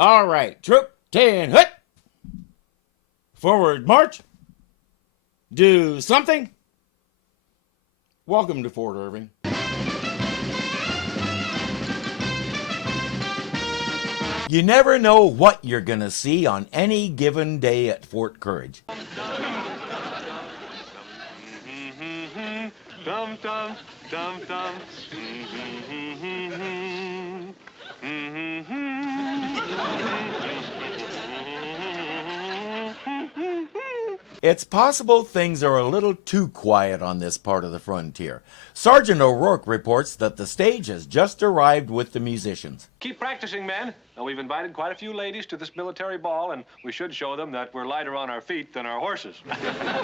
All right, troop 10, hut! Forward march. Do something. Welcome to Fort Irving. You never know what you're going to see on any given day at Fort Courage. Dum dum dum dum. It's possible things are a little too quiet on this part of the frontier. Sergeant O'Rourke reports that the stage has just arrived with the musicians. Keep practicing, men. Now, we've invited quite a few ladies to this military ball, and we should show them that we're lighter on our feet than our horses.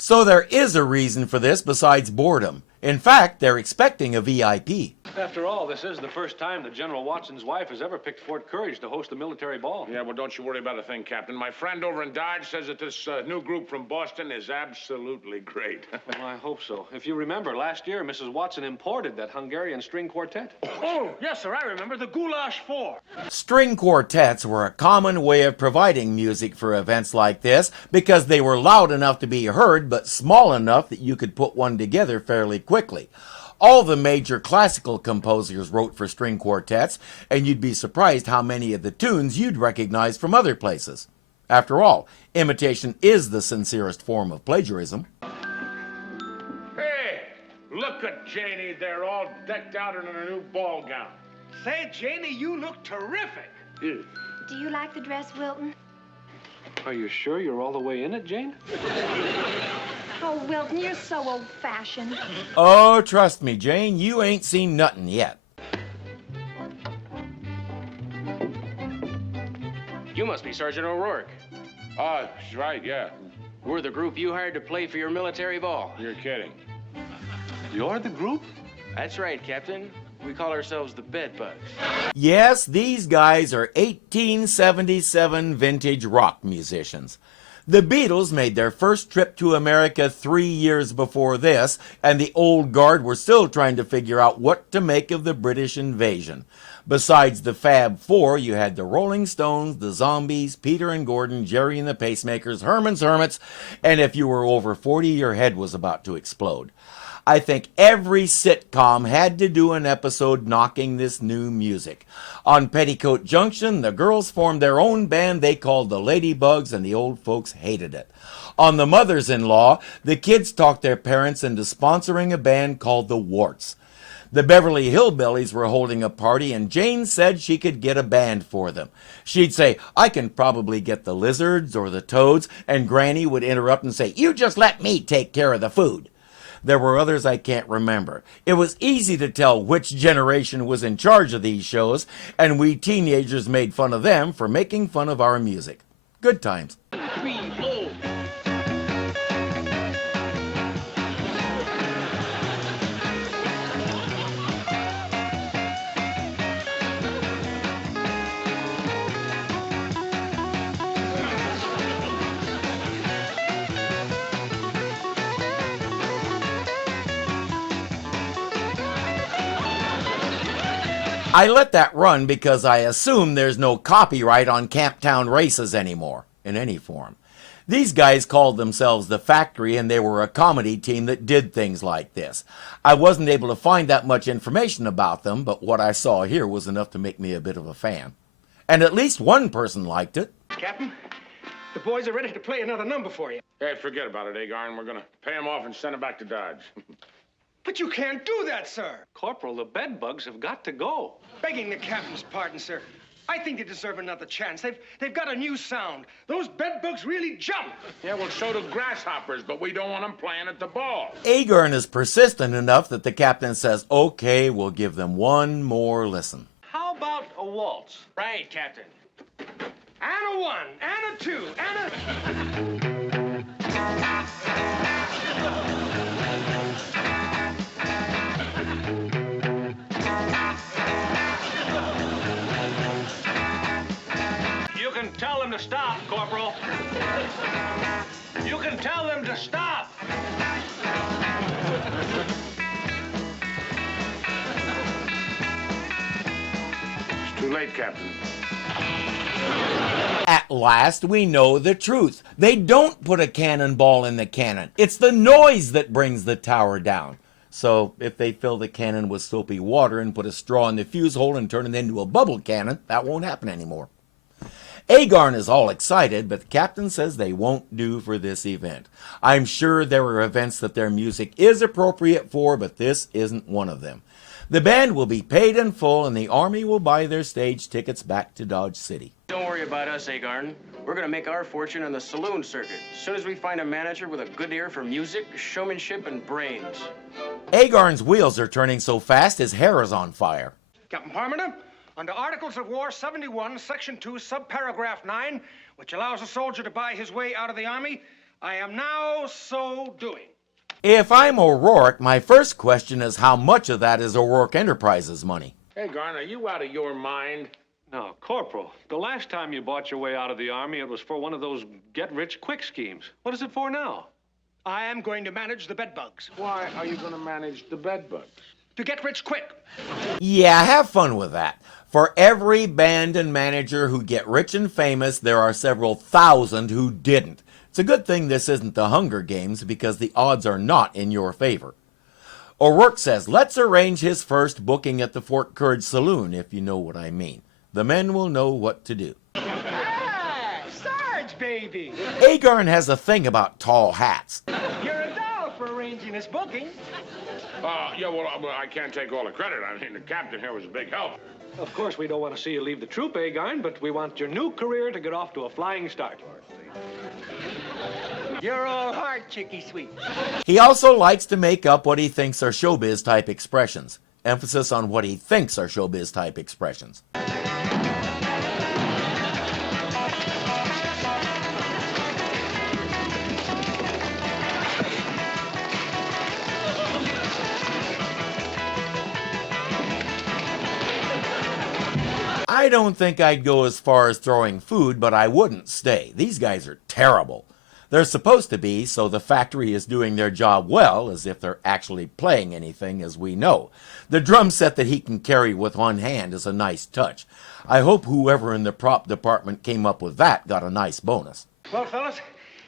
So there is a reason for this besides boredom. In fact, they're expecting a VIP. After all, this is the first time that General Watson's wife has ever picked Fort Courage to host a military ball. Yeah, well, don't you worry about a thing, Captain. My friend over in Dodge says that this new group from Boston is absolutely great. Well, I hope so. If you remember, last year, Mrs. Watson imported that Hungarian string quartet. Oh, yes, sir, I remember. The Goulash Four. String quartets were a common way of providing music for events like this because they were loud enough to be heard but small enough that you could put one together fairly quickly. All the major classical composers wrote for string quartets, and you'd be surprised how many of the tunes you'd recognize from other places. After all, imitation is the sincerest form of plagiarism. Hey, look at Janie there, all decked out in her new ball gown. Say, Janie, you look terrific. Yeah. Do you like the dress, Wilton? Are you sure you're all the way in it, Jane? Oh, Wilton, you're so old-fashioned. Oh, trust me, Jane, you ain't seen nothing yet. You must be Sergeant O'Rourke. Oh, right, yeah. We're the group you hired to play for your military ball. You're kidding. You're the group? That's right, Captain. We call ourselves the Bedbugs. Yes, these guys are 1877 vintage rock musicians. The Beatles made their first trip to America 3 years before this, and the old guard were still trying to figure out what to make of the British invasion. Besides the Fab Four, you had the Rolling Stones, the Zombies, Peter and Gordon, Jerry and the Pacemakers, Herman's Hermits, and if you were over 40, your head was about to explode. I think every sitcom had to do an episode knocking this new music. On Petticoat Junction, the girls formed their own band they called the Ladybugs, and the old folks hated it. On The Mothers-in-Law, the kids talked their parents into sponsoring a band called the Warts. The Beverly Hillbillies were holding a party, and Jane said she could get a band for them. She'd say, I can probably get the Lizards or the Toads, and Granny would interrupt and say, you just let me take care of the food. There were others I can't remember. It was easy to tell which generation was in charge of these shows, and we teenagers made fun of them for making fun of our music. Good times. I let that run because I assume there's no copyright on Camptown races anymore, in any form. These guys called themselves The Factory, and they were a comedy team that did things like this. I wasn't able to find that much information about them, but what I saw here was enough to make me a bit of a fan. And at least one person liked it. Captain, the boys are ready to play another number for you. Hey, forget about it, Agarn. We're going to pay him off and send him back to Dodge. But you can't do that, sir. Corporal, the Bedbugs have got to go. Begging the captain's pardon, sir. I think they deserve another chance. They've got a new sound. Those Bedbugs really jump. Yeah, well, so do grasshoppers, but we don't want them playing at the ball. Agarn is persistent enough that the captain says, okay, we'll give them one more listen. How about a waltz? Right, Captain. And a one, and a two, and a... You can tell them to stop, Corporal. You can tell them to stop. It's too late, Captain. At last we know the truth. They don't put a cannonball in the cannon. It's the noise that brings the tower down. So if they fill the cannon with soapy water and put a straw in the fuse hole and turn it into a bubble cannon, that won't happen anymore. Agarn is all excited, but the captain says they won't do for this event. I'm sure there are events that their music is appropriate for, but this isn't one of them. The band will be paid in full, and the Army will buy their stage tickets back to Dodge City. Don't worry about us, Agarn. We're gonna make our fortune on the saloon circuit. As soon as we find a manager with a good ear for music, showmanship, and brains. Agarn's wheels are turning so fast his hair is on fire. Captain Parmenter, under Articles of War 71, Section 2, Subparagraph 9, which allows a soldier to buy his way out of the Army, I am now so doing. If I'm O'Rourke, my first question is how much of that is O'Rourke Enterprises money? Hey, Garn, are you out of your mind? Now, Corporal, the last time you bought your way out of the Army, it was for one of those get-rich-quick schemes. What is it for now? I am going to manage the Bedbugs. Why are you going to manage the Bedbugs? To get rich quick. Yeah, have fun with that. For every band and manager who get rich and famous, there are several thousand who didn't. It's a good thing this isn't the Hunger Games because the odds are not in your favor. O'Rourke says, let's arrange his first booking at the Fort Courage Saloon, if you know what I mean. The men will know what to do. Ah, Sarge, baby. Agarn has a thing about tall hats. You're a doll for arranging this booking. Yeah, well, I can't take all the credit. I mean, the captain here was a big help. Of course, we don't want to see you leave the troop, Agarn, but we want your new career to get off to a flying start. You're all heart, chickie sweet. He also likes to make up what he thinks are showbiz type expressions. Emphasis on what he thinks are showbiz type expressions. I don't think I'd go as far as throwing food, but I wouldn't stay. These guys are terrible. They're supposed to be, so the factory is doing their job well, as if they're actually playing anything, as we know. The drum set that he can carry with one hand is a nice touch. I hope whoever in the prop department came up with that got a nice bonus. Well, fellas,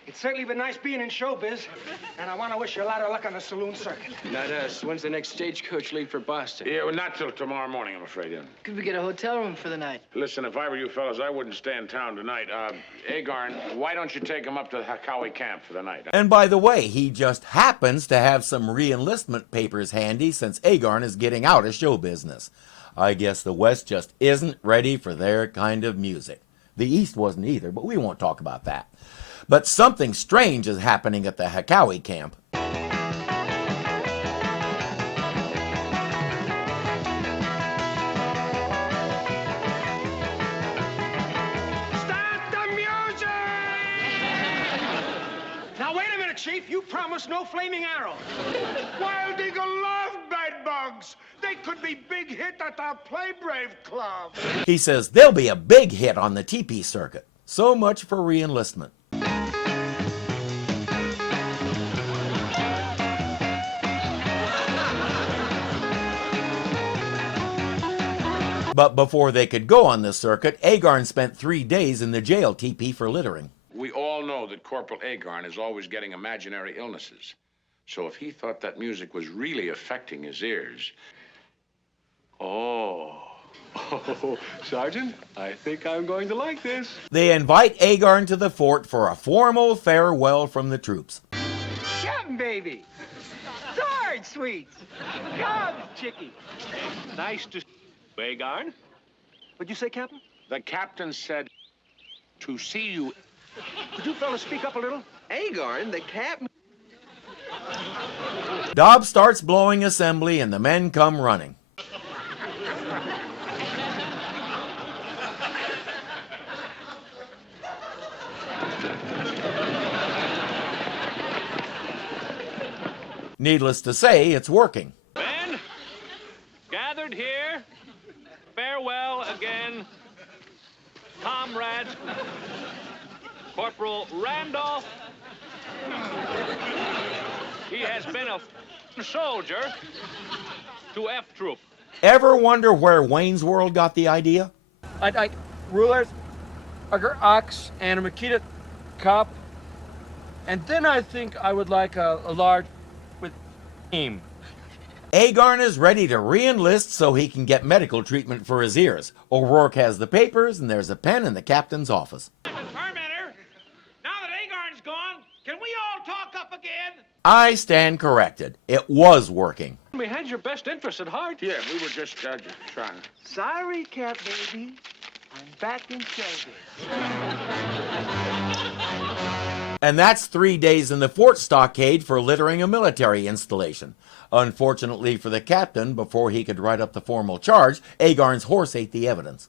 it's certainly been nice being in showbiz, and I want to wish you a lot of luck on the saloon circuit. Not us. When's the next stagecoach leave for Boston? Yeah, well, not till tomorrow morning, I'm afraid. Could we get a hotel room for the night? Listen, if I were you fellas, I wouldn't stay in town tonight. Agarn, why don't you take him up to the Hakawee camp for the night? And by the way, he just happens to have some re-enlistment papers handy since Agarn is getting out of show business. I guess the West just isn't ready for their kind of music. The East wasn't either, but we won't talk about that. But something strange is happening at the Hakawee camp. Start the music! Now, wait a minute, Chief. You promised no flaming arrows. Wild Eagle love Bedbugs. They could be big hit at the Play Brave Club. He says there'll be a big hit on the teepee circuit. So much for re-enlistment. But before they could go on the circuit, Agarn spent 3 days in the jail teepee for littering. We all know that Corporal Agarn is always getting imaginary illnesses. So if he thought that music was really affecting his ears... Oh, Sergeant, I think I'm going to like this. They invite Agarn to the fort for a formal farewell from the troops. Captain, baby. Sarge, sweet. Come, chickie. Nice to see you, Agarn. What'd you say, Captain? The captain said to see you... Could you fellas speak up a little? Agarn, the captain. Dobbs starts blowing assembly and the men come running. Needless to say, it's working. Men, gathered here, farewell again, comrades, Corporal Randolph. He has been a soldier to F Troop. Ever wonder where Wayne's World got the idea? Rulers, ox and a Makita cup. And then I think I would like a large with cream. Agarn is ready to re-enlist so he can get medical treatment for his ears. O'Rourke has the papers, and there's a pen in the captain's office. Fermenter, now that Agarn's gone, can we all talk up again? I stand corrected. It was working. We had your best interests at heart. Yeah, we were just trying. Sorry, Cat Baby. I'm back in service. And that's 3 days in the fort stockade for littering a military installation. Unfortunately for the captain, before he could write up the formal charge, Agarn's horse ate the evidence.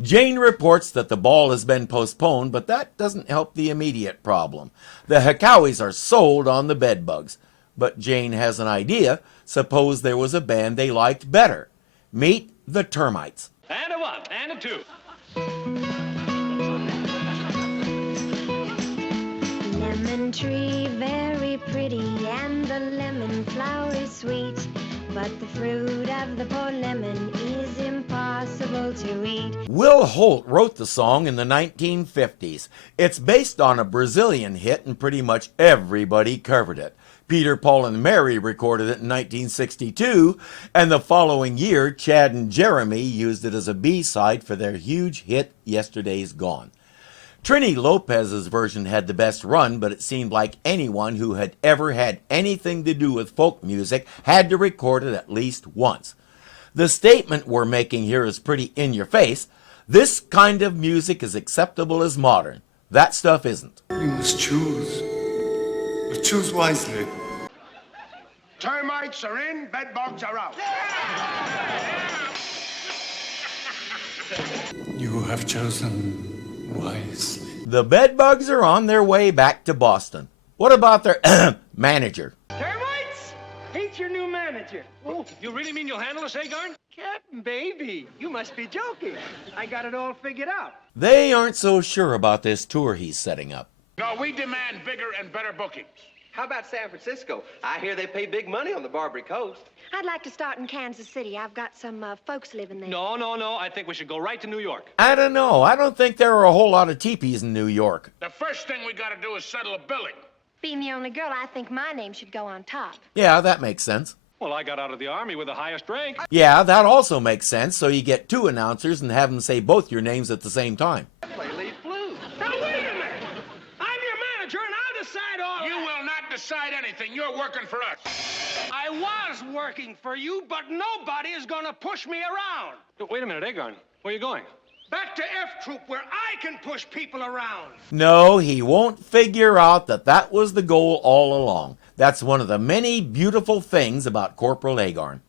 Jane reports that the ball has been postponed, but that doesn't help the immediate problem. The Hakawees are sold on the Bedbugs. But Jane has an idea. Suppose there was a band they liked better. Meet the Termites. And a one, and a two. Lemon tree, very pretty, and the lemon flower is sweet. But the fruit of the poor lemon is impossible to eat. Will Holt wrote the song in the 1950s. It's based on a Brazilian hit, and pretty much everybody covered it. Peter, Paul, and Mary recorded it in 1962, and the following year, Chad and Jeremy used it as a B-side for their huge hit, Yesterday's Gone. Trini Lopez's version had the best run, but it seemed like anyone who had ever had anything to do with folk music had to record it at least once. The statement we're making here is pretty in your face. This kind of music is acceptable as modern. That stuff isn't. You must choose. But choose wisely. Termites are in, bedbugs are out. You have chosen wisely. The Bedbugs are on their way back to Boston. What about their manager? Termites? He's your new manager. Oh, you really mean you'll handle us, Agarn? Captain Baby, you must be joking. I got it all figured out. They aren't so sure about this tour he's setting up. No, we demand bigger and better bookings. How about San Francisco? I hear they pay big money on the Barbary Coast. I'd like to start in Kansas City. I've got some folks living there. No. I think we should go right to New York. I don't know. I don't think there are a whole lot of teepees in New York. The first thing we gotta do is settle a billing. Being the only girl, I think my name should go on top. Yeah, that makes sense. Well, I got out of the Army with the highest rank. Yeah, that also makes sense, so you get two announcers and have them say both your names at the same time. Play lead flute. Now, wait a minute. I'm your manager, and I'll decide all You that. will not decide anything. You're working for us. I was working for you, but nobody is going to push me around. Wait a minute, Agarn. Where are you going? Back to F Troop, where I can push people around. No, he won't figure out that that was the goal all along. That's one of the many beautiful things about Corporal Agarn.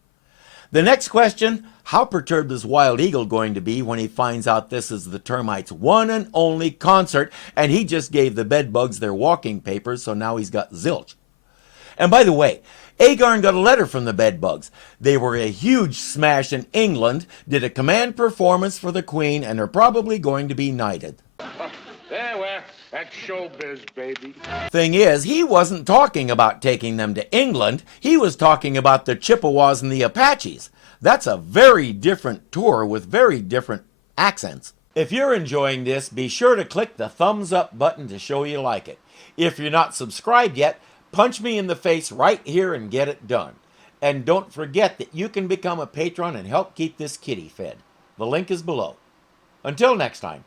The next question, how perturbed is Wild Eagle going to be when he finds out this is the Termites' one and only concert, and he just gave the Bedbugs their walking papers, so now he's got zilch. And by the way, Agarn got a letter from the Bedbugs. They were a huge smash in England, did a command performance for the Queen, and are probably going to be knighted. Yeah, well, that's showbiz, baby. Thing is, he wasn't talking about taking them to England. He was talking about the Chippewas and the Apaches. That's a very different tour with very different accents. If you're enjoying this, be sure to click the thumbs up button to show you like it. If you're not subscribed yet, punch me in the face right here and get it done. And don't forget that you can become a patron and help keep this kitty fed. The link is below. Until next time.